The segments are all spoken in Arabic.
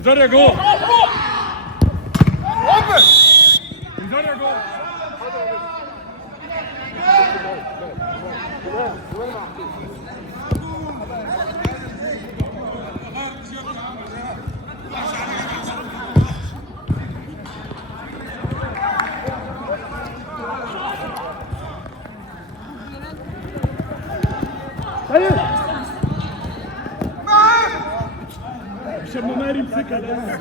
انذار يا جول. اوبن. انذار يا جول. مش المماري يمسكها ده.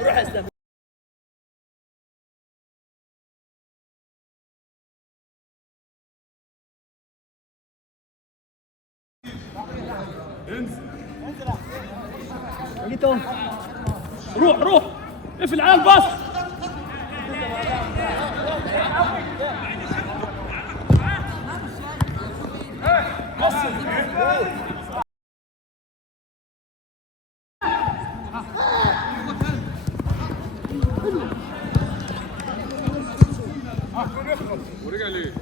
روح اسلم. انزل جيتو. روح اقفل على الباص. ورجع ليه؟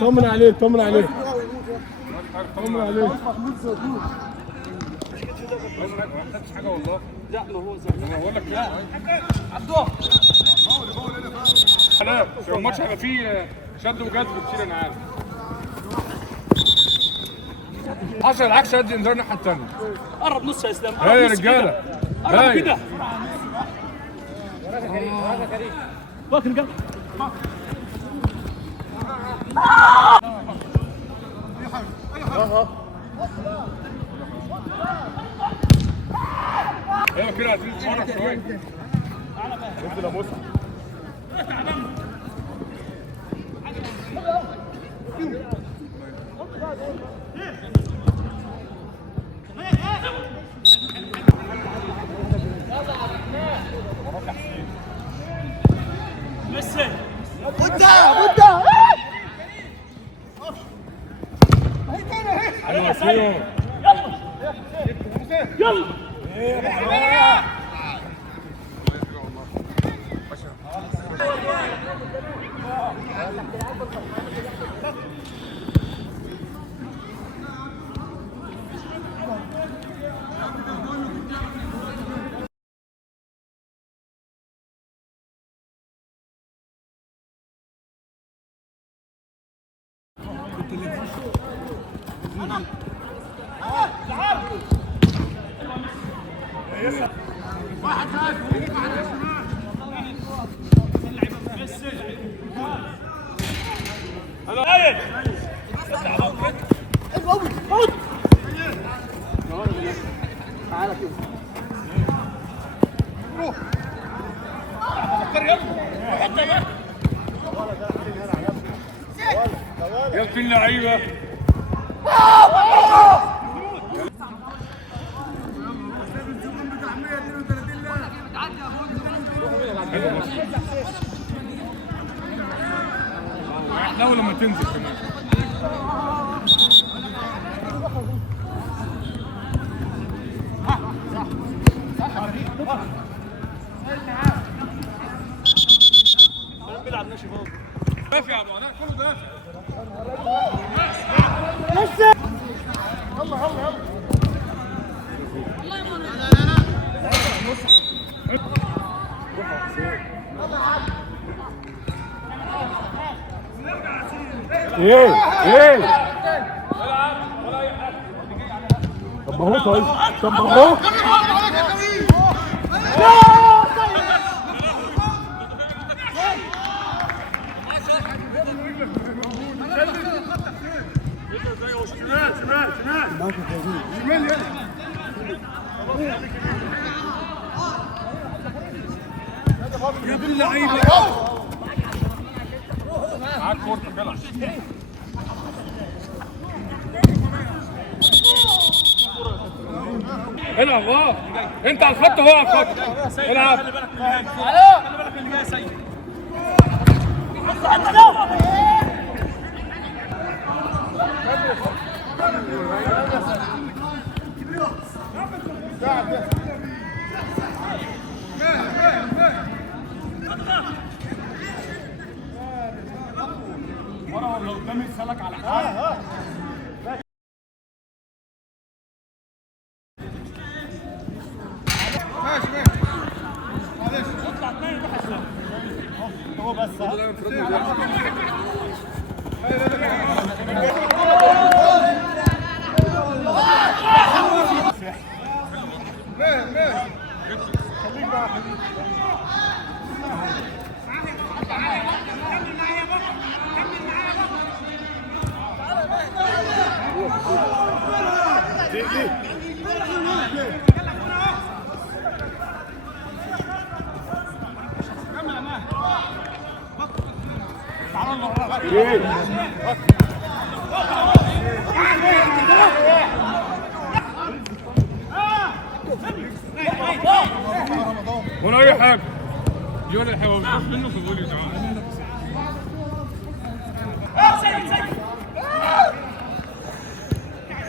طمن عليه طمن عليه طمن عليه. ما خدتش حاجه والله. لا ما هو زي ما بقول لك كده. عبده لا عشان الماتش هيبقى فيه شد وجذب كتير انا عارف. حصل العكس ادي انذار الناحيه الثانيه. قرب نص يا اسلام. ها يا رجاله قرب كده. باكر جنب. ايوه كده عايزين نتفرج شويه. انزل يا موسى. يا ابن اللعيبه. احنا لما تنزل كمان. بيلعب ناشف اهو. دافع يا ابو علاء كله دافع. بس يلا ايه طب ما هو طيب طب ما هو يا ابن اللعيبه معاك كورة بيلعب. العب واقف انت على الخط هو على الخط. العب خلي بالك من اللي جاي سيد. لك على حاجه. معلش اطلع اثنين روح اسلام. هو بس خليك بقى ولا اي حاجه جون الحيوان منه في الغول يا جماعه.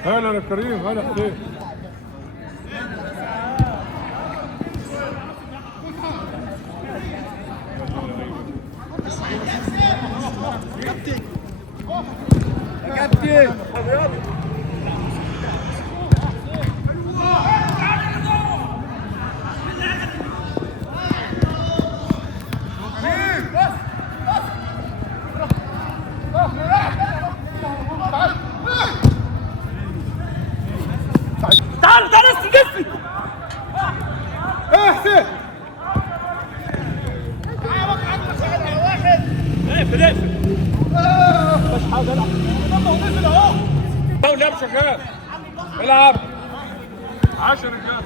هلا يا كريم، هلا حبيبي. كابتن تعال تعال استقفي. احسن اقفل اقفل. مش حاجه العب. نزل اهو اللعب شغال، العب 10 رجال.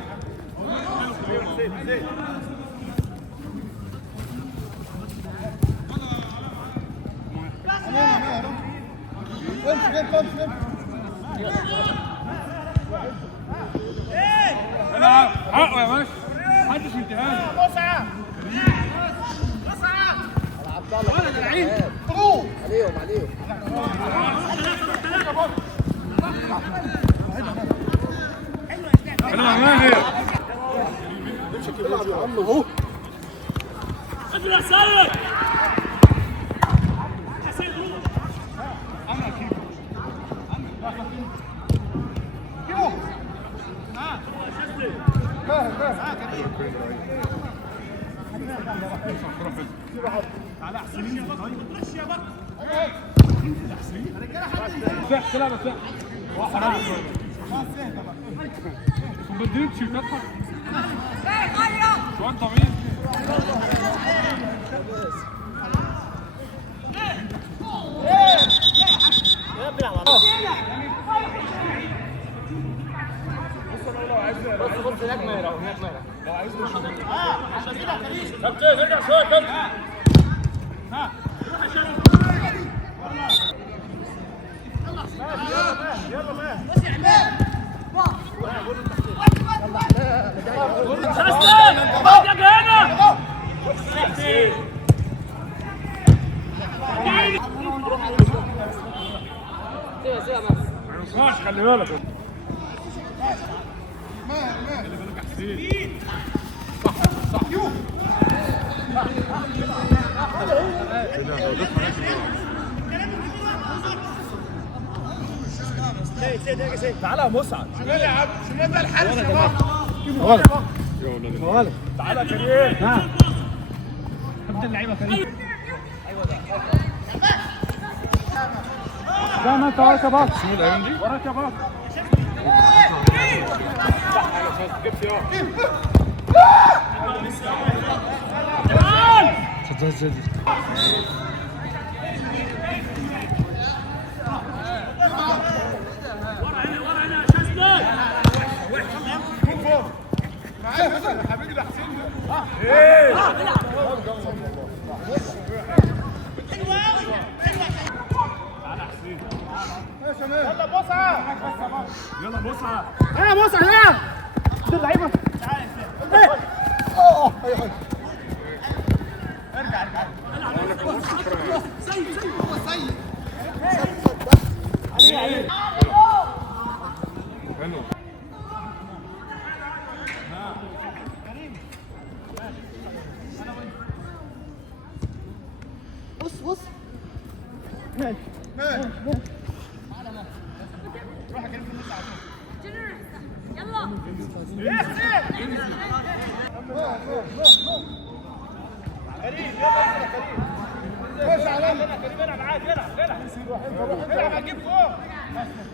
امشي امشي العب حقه يا باشا، محدش انتهاء. اجري يا سيد. سح تلعب سح. مبدلين تيشيرتات شو انت مين؟ بص هناك مهرة هناك مهرة لو عايز عشان كده خليج كابتن ارجع شويه كابتن. ما ينفعش، خلي بالك. تعالى يا مسعد شمال يا عم شمال ده الحارس يا بابا تعالى يا كريم ها كابتن اللعيبه كريم لا ما انت وراك يا باص وراك يا باص حبيبي ده حسين يلا بصعه يلا بصعه انا بصعه يا دول اللعيبه ارجع حلو. بص ماشي ماشي على كريم العب عادي العب العب هجيب فوق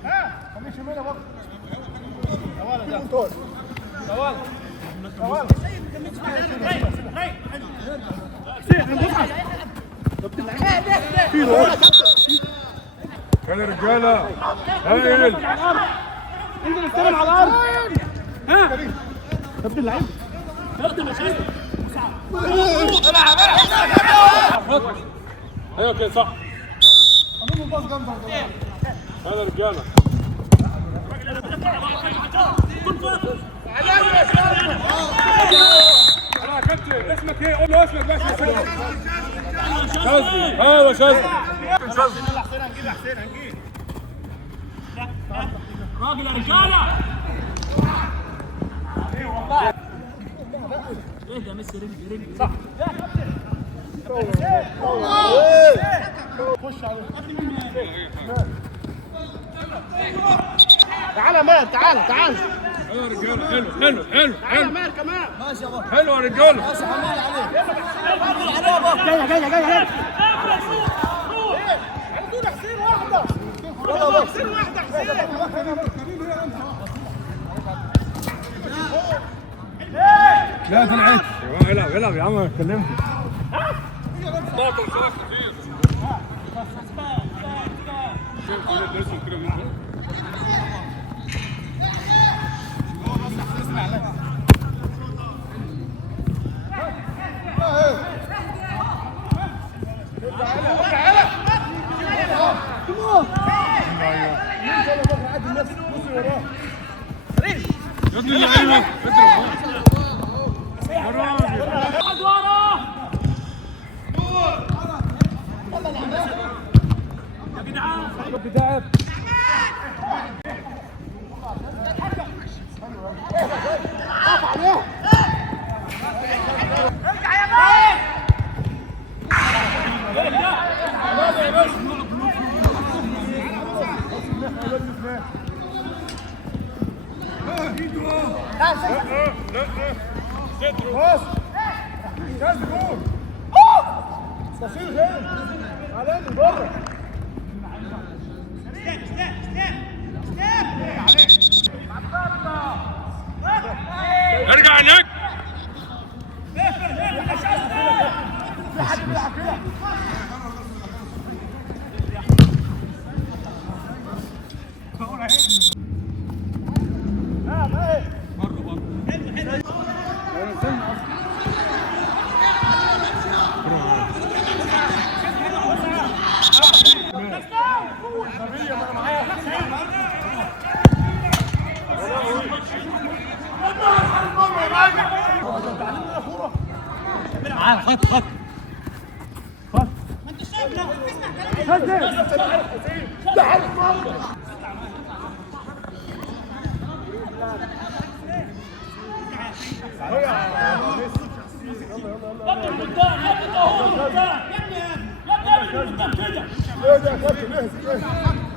ها خليك شمالة برضه طوال يا رجاله هايل انزل استلم على الارض ها كابتن اللعيب اخدم يا شيخ ايوه كده صح هذا رجاله يا كابتن اسمك ايه؟ قول له اسمك بس يا شاذلي. ايوه شاذلي هنجيب حسين هنجيب راجل يا رجاله ايه والله ايه ده ميسي رجلي صح خش عليه تعالى مان تعالى ايوه يا رجاله حلو تعالى مان كمان ماشي يا بابا حلو يا رجاله ماشي حمال عليه جاي عندنا حسين واحده حسين واحده لا طلعت العب يا عم كلمني يا ابن اللعيبه بص جاز جول تصير هنا علاني بره ارجع هناك خط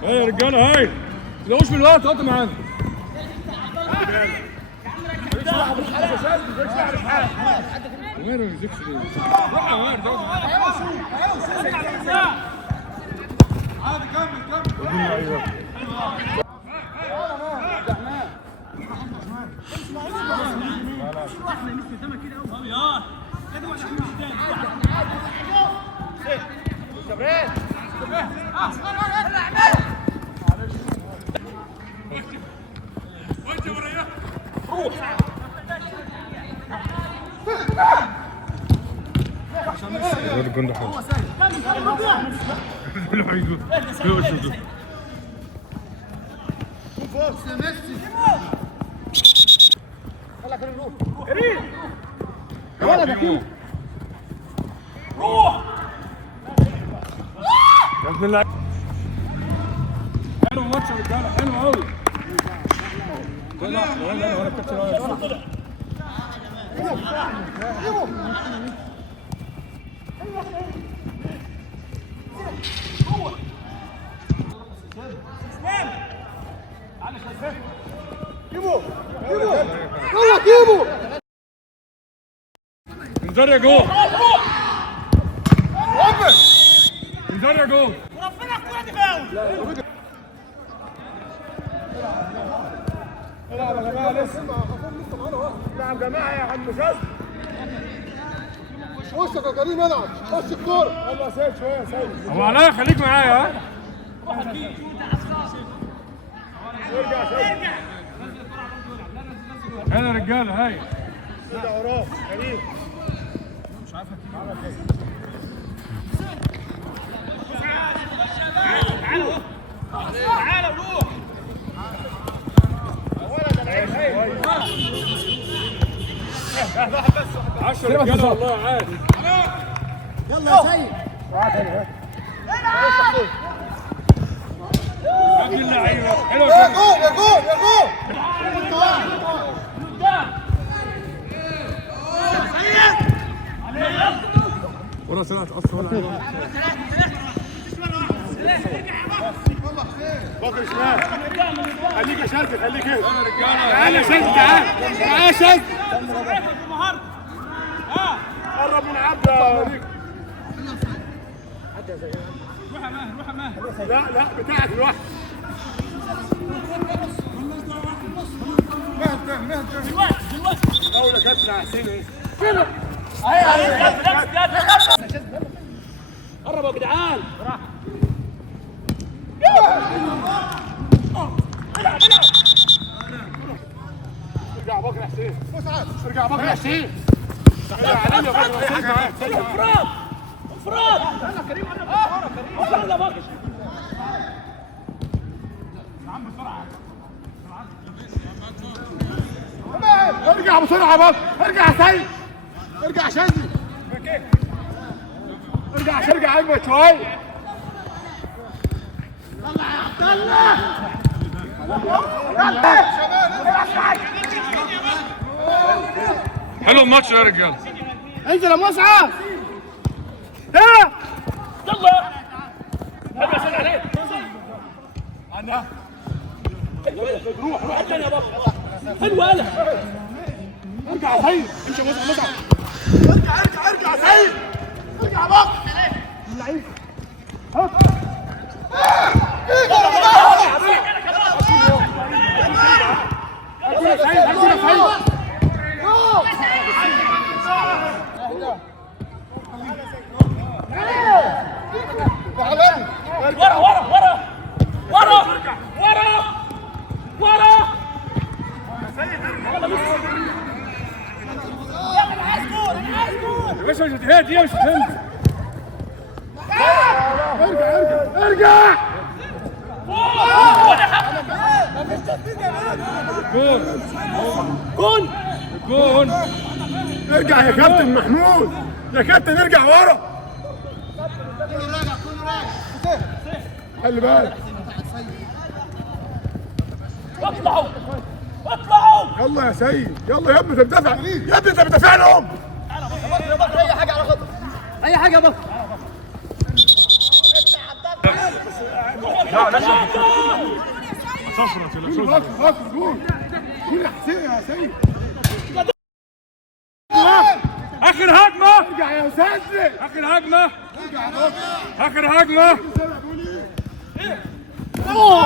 ايه يا رجاله هاي تلاقوش من الوقت قطع معانا غير ما يمسكش ليه روح عادي كمل هذا الجندي حلو اللي حيدو هو شو كريم ولا ده كيمو يا ابن الله حلو الماتش يا رجاله حلو قوي ولا الكابتن كيمو يلا جيبه انذار يا جول انذار يا جول وربنا الكوره دي فاول. العب يا جماعه لسه العب جماعه يا عم شاذ وشك يا كريم العب خش الكوره يلا يا سيد شويه يا سيد ابو علاء خليك معايا ها ارجع سيد هنا رجاله هاي ارجع وراه كريم تعالى وروح. 10 رجاله والله عادي يلا يا سيد. عبد اللعيبه حلو يا جول يا جول يا جول ورا سرعه اصلا ولا بكر شمال خليك يا شاذ خليك هنا رجاله تعال يا شاذ تعال تعال يا شاذ قرب من عبد يا مليك لا لا بتاعك لوحدك دولة جت مع حسين ايه قربوا يا جدعان. ارجع بكر يا حسين ارجع بكر يا حسين ارجع عليا بكر يا حسين معاك افراد افراد. يلا كريم افراد يا بكر. ارجع بسرعة بكر ارجع يا سيد ارجع يا شاذلي ارجع اجمد شوية حلو الماتش يا رجاله انزل يا مصعب يلا يلا سيد عليه. روح الثاني يا بكر. حلوه يلا. ارجع يا سيد امشي يا مصعب ارجع يا سيد ارجع يا بكر اللعيب ورا ورا ورا ورا ورا ورا. يا باشا مش هتهدي مش هتهدي ارجع جول جول ارجع يا كابتن محمود يا كابتن ارجع ورا خلي بالك اطلعوا اطلعوا. يلا يا سيد يلا يا ابني انت بتدافع يا ابني انت بتدافع لهم اي حاجه على خطر. اي حاجه بس. فكر قول يا حسين يا سيد اخر هجمه ارجع يا سيدي اخر هجمه ارجع يا بكر اخر هجمه اه